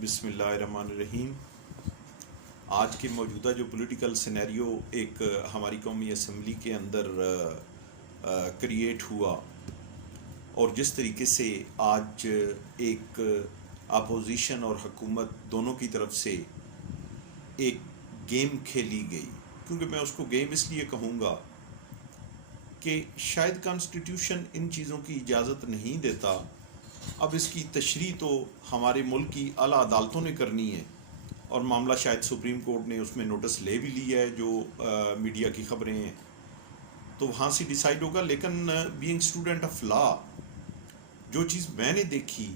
بسم اللہ الرحمن الرحیم۔ آج کے موجودہ جو پولیٹیکل سینیریو ایک ہماری قومی اسمبلی کے اندر کریٹ ہوا، اور جس طریقے سے آج ایک اپوزیشن اور حکومت دونوں کی طرف سے ایک گیم کھیلی گئی، کیونکہ میں اس کو گیم اس لیے کہوں گا کہ شاید کانسٹیٹیوشن ان چیزوں کی اجازت نہیں دیتا۔ اب اس کی تشریح تو ہمارے ملک کی اعلیٰ عدالتوں نے کرنی ہے، اور معاملہ شاید سپریم کورٹ نے اس میں نوٹس لے بھی لیا ہے، جو میڈیا کی خبریں ہیں، تو وہاں سے ڈیسائیڈ ہوگا۔ لیکن بینگ اسٹوڈنٹ آف لا، جو چیز میں نے دیکھی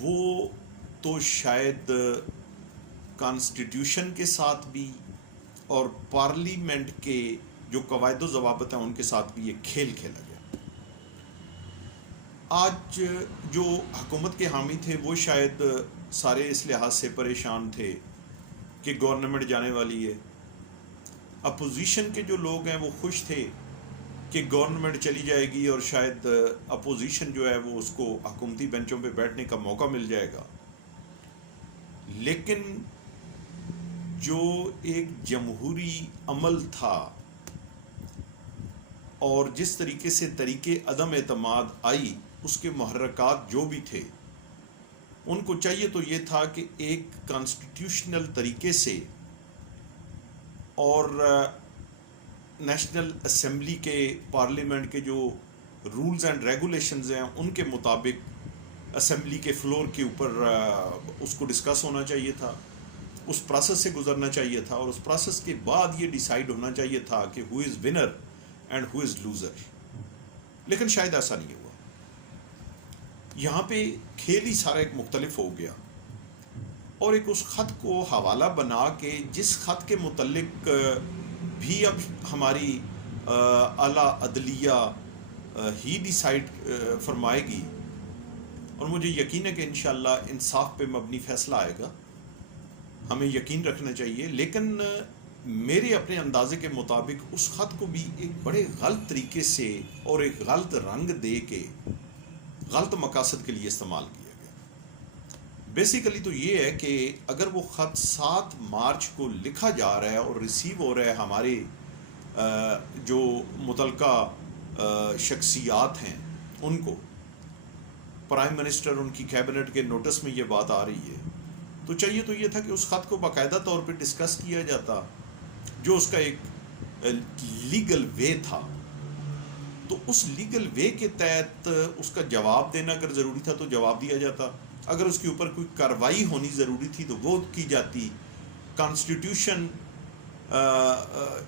وہ تو شاید کانسٹیٹیوشن کے ساتھ بھی اور پارلیمنٹ کے جو قواعد و ضوابط ہیں ان کے ساتھ بھی یہ کھیل کھیلا گیا۔ آج جو حکومت کے حامی تھے وہ شاید سارے اس لحاظ سے پریشان تھے کہ گورنمنٹ جانے والی ہے۔ اپوزیشن کے جو لوگ ہیں وہ خوش تھے کہ گورنمنٹ چلی جائے گی، اور شاید اپوزیشن جو ہے وہ اس کو حکومتی بینچوں پہ بیٹھنے کا موقع مل جائے گا۔ لیکن جو ایک جمہوری عمل تھا اور جس طریقے سے طریقے عدم اعتماد آئی، اس کے محرکات جو بھی تھے، ان کو چاہیے تو یہ تھا کہ ایک کانسٹیٹیوشنل طریقے سے اور نیشنل اسمبلی کے پارلیمنٹ کے جو رولز اینڈ ریگولیشنز ہیں ان کے مطابق اسمبلی کے فلور کے اوپر اس کو ڈسکس ہونا چاہیے تھا، اس پروسیس سے گزرنا چاہیے تھا، اور اس پروسیس کے بعد یہ ڈیسائیڈ ہونا چاہیے تھا کہ who is winner and who is loser. لیکن شاید ایسا نہیں ہوا۔ یہاں پہ کھیل ہی سارا ایک مختلف ہو گیا، اور ایک اس خط کو حوالہ بنا کے جس خط کے متعلق بھی اب ہماری اعلیٰ عدلیہ ہی ڈیسائیڈ فرمائے گی، اور مجھے یقین ہے کہ انشاءاللہ انصاف پہ مبنی فیصلہ آئے گا، ہمیں یقین رکھنا چاہیے۔ لیکن میرے اپنے اندازے کے مطابق اس خط کو بھی ایک بڑے غلط طریقے سے اور ایک غلط رنگ دے کے غلط مقاصد کے لیے استعمال کیا گیا۔ بیسیکلی تو یہ ہے کہ اگر وہ خط 7 مارچ کو لکھا جا رہا ہے اور ریسیو ہو رہا ہے ہمارے جو متعلقہ شخصیات ہیں ان کو، پرائم منسٹر، ان کی کیبنٹ کے نوٹس میں یہ بات آ رہی ہے، تو چاہیے تو یہ تھا کہ اس خط کو باقاعدہ طور پہ ڈسکس کیا جاتا، جو اس کا ایک لیگل وے تھا، تو اس لیگل وے کے تحت اس کا جواب دینا اگر ضروری تھا تو جواب دیا جاتا، اگر اس کے اوپر کوئی کارروائی ہونی ضروری تھی تو وہ کی جاتی۔ کانسٹیٹیوشن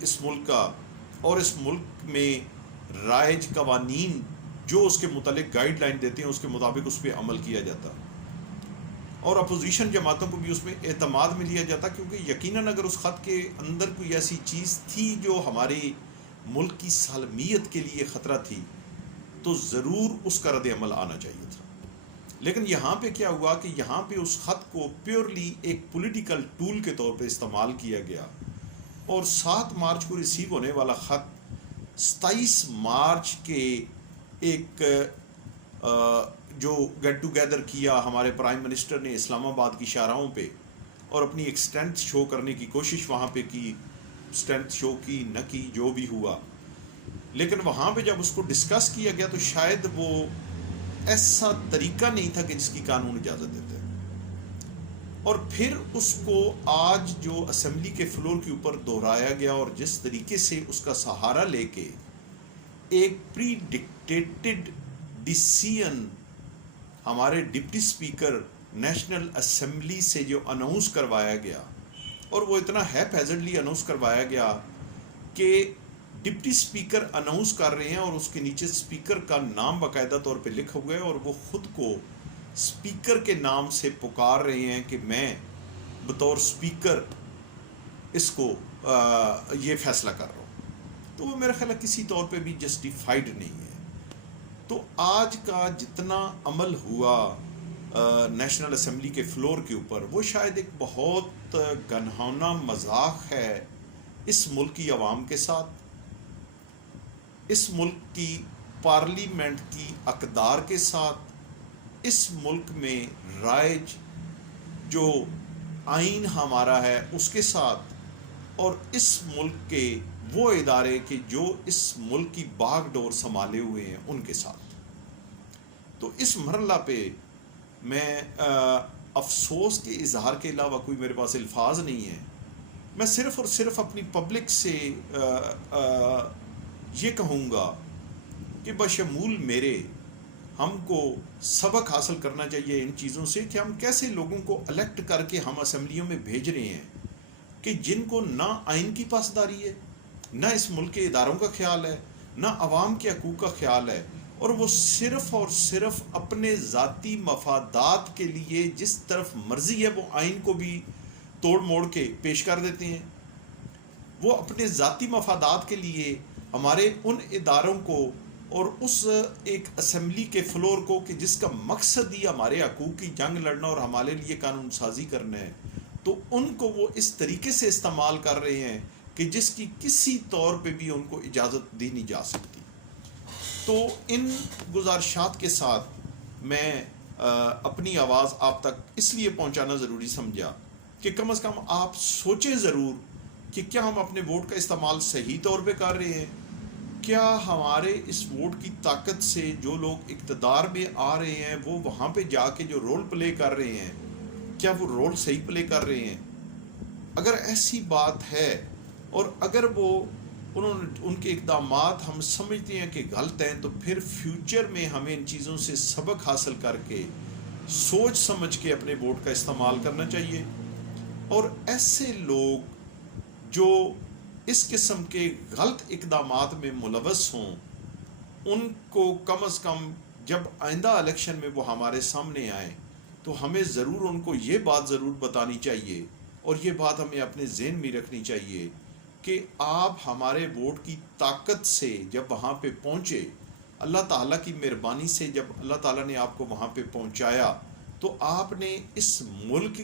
اس ملک کا اور اس ملک میں رائج قوانین جو اس کے متعلق گائیڈ لائن دیتے ہیں اس کے مطابق اس پہ عمل کیا جاتا، اور اپوزیشن جماعتوں کو بھی اس میں اعتماد میں لیا جاتا، کیونکہ یقیناً اگر اس خط کے اندر کوئی ایسی چیز تھی جو ہمارے ملک کی سالمیت کے لیے خطرہ تھی تو ضرور اس کا رد عمل آنا چاہیے تھا۔ لیکن یہاں پہ کیا ہوا کہ یہاں پہ اس خط کو پیورلی ایک پولیٹیکل ٹول کے طور پہ استعمال کیا گیا، اور 7 مارچ کو ریسیو ہونے والا خط 27 مارچ کے ایک جو گیٹ ٹوگیدر کیا ہمارے پرائم منسٹر نے اسلام آباد کی شاہراہوں پہ، اور اپنی ایک اسٹرینتھ شو کرنے کی کوشش وہاں پہ کی، اسٹرینتھ شو کی نہ کی جو بھی ہوا، لیکن وہاں پہ جب اس کو ڈسکس کیا گیا تو شاید وہ ایسا طریقہ نہیں تھا کہ جس کی قانون اجازت دیتے، اور پھر اس کو آج جو اسمبلی کے فلور کے اوپر دہرایا گیا، اور جس طریقے سے اس کا سہارا لے کے ایک پری ڈکٹیٹڈ ڈیسیژن ہمارے ڈپٹی اسپیکر نیشنل اسمبلی سے جو اناؤنس کروایا گیا، اور وہ اتنا ہیپیزڈلی اناؤنس کروایا گیا کہ ڈپٹی اسپیکر اناؤنس کر رہے ہیں اور اس کے نیچے اسپیکر کا نام باقاعدہ طور پہ لکھا ہوا ہے، اور وہ خود کو اسپیکر کے نام سے پکار رہے ہیں کہ میں بطور اسپیکر اس کو یہ فیصلہ کر رہا ہوں، تو وہ میرا خیال ہے کسی طور پہ بھی جسٹیفائڈ نہیں ہے۔ تو آج کا جتنا عمل ہوا نیشنل اسمبلی کے فلور کے اوپر، وہ شاید ایک بہت گنہانا مذاق ہے اس ملک کی عوام کے ساتھ، اس ملک کی پارلیمنٹ کی اقدار کے ساتھ، اس ملک میں رائج جو آئین ہمارا ہے اس کے ساتھ، اور اس ملک کے وہ ادارے کہ جو اس ملک کی باغ ڈور سنبھالے ہوئے ہیں ان کے ساتھ۔ تو اس مرحلہ پہ میں افسوس کے اظہار کے علاوہ کوئی میرے پاس الفاظ نہیں ہیں۔ میں صرف اور صرف اپنی پبلک سے یہ کہوں گا کہ بشمول میرے، ہم کو سبق حاصل کرنا چاہیے ان چیزوں سے کہ ہم کیسے لوگوں کو الیکٹ کر کے ہم اسمبلیوں میں بھیج رہے ہیں کہ جن کو نہ آئین کی پاسداری ہے، نہ اس ملک کے اداروں کا خیال ہے، نہ عوام کے حقوق کا خیال ہے، اور وہ صرف اور صرف اپنے ذاتی مفادات کے لیے جس طرف مرضی ہے وہ آئین کو بھی توڑ موڑ کے پیش کر دیتے ہیں۔ وہ اپنے ذاتی مفادات کے لیے ہمارے ان اداروں کو اور اس ایک اسمبلی کے فلور کو کہ جس کا مقصد ہی ہمارے حقوق کی جنگ لڑنا اور ہمارے لیے قانون سازی کرنا ہے، تو ان کو وہ اس طریقے سے استعمال کر رہے ہیں کہ جس کی کسی طور پہ بھی ان کو اجازت دی نہیں جا سکتی۔ تو ان گزارشات کے ساتھ میں اپنی آواز آپ تک اس لیے پہنچانا ضروری سمجھا کہ کم از کم آپ سوچیں ضرور کہ کیا ہم اپنے ووٹ کا استعمال صحیح طور پہ کر رہے ہیں؟ کیا ہمارے اس ووٹ کی طاقت سے جو لوگ اقتدار میں آ رہے ہیں وہ وہاں پہ جا کے جو رول پلے کر رہے ہیں، کیا وہ رول صحیح پلے کر رہے ہیں؟ اگر ایسی بات ہے اور اگر وہ ان کے اقدامات ہم سمجھتے ہیں کہ غلط ہیں، تو پھر فیوچر میں ہمیں ان چیزوں سے سبق حاصل کر کے سوچ سمجھ کے اپنے ووٹ کا استعمال کرنا چاہیے۔ اور ایسے لوگ جو اس قسم کے غلط اقدامات میں ملوث ہوں، ان کو کم از کم جب آئندہ الیکشن میں وہ ہمارے سامنے آئیں تو ہمیں ضرور ان کو یہ بات ضرور بتانی چاہیے، اور یہ بات ہمیں اپنے ذہن میں رکھنی چاہیے کہ آپ ہمارے ووٹ کی طاقت سے جب وہاں پہ پہنچے، اللہ تعالیٰ کی مہربانی سے جب اللہ تعالیٰ نے آپ کو وہاں پہ پہنچایا، تو آپ نے اس ملک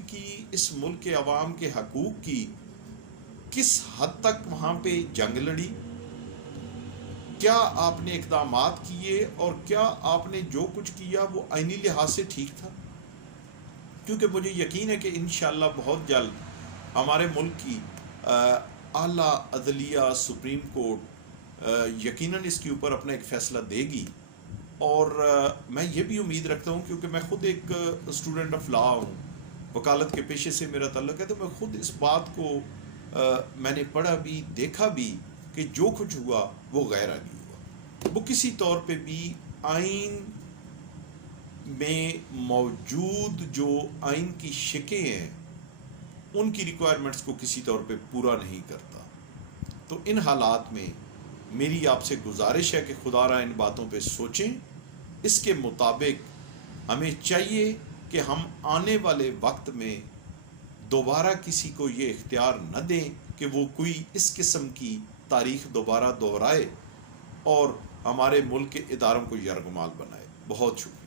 کے عوام کے حقوق کی کس حد تک وہاں پہ جنگ لڑی؟ کیا آپ نے اقدامات کیے اور کیا آپ نے جو کچھ کیا وہ آئینی لحاظ سے ٹھیک تھا؟ کیونکہ مجھے یقین ہے کہ انشاءاللہ بہت جلد ہمارے ملک کی اعلیٰ عدلیہ سپریم کورٹ یقیناً اس کے اوپر اپنا ایک فیصلہ دے گی، اور میں یہ بھی امید رکھتا ہوں، کیونکہ میں خود ایک اسٹوڈنٹ آف لا ہوں، وکالت کے پیشے سے میرا تعلق ہے، تو میں خود اس بات کو میں نے پڑھا بھی دیکھا بھی کہ جو کچھ ہوا وہ غیر آئینی ہوا۔ وہ کسی طور پہ بھی آئین میں موجود جو آئین کی شقیں ہیں ان کی ریکوائرمنٹس کو کسی طور پہ پورا نہیں کرتا۔ تو ان حالات میں میری آپ سے گزارش ہے کہ خدا را ان باتوں پہ سوچیں۔ اس کے مطابق ہمیں چاہیے کہ ہم آنے والے وقت میں دوبارہ کسی کو یہ اختیار نہ دیں کہ وہ کوئی اس قسم کی تاریخ دوبارہ دہرائے اور ہمارے ملک کے اداروں کو یرغمال بنائے۔ بہت شکریہ۔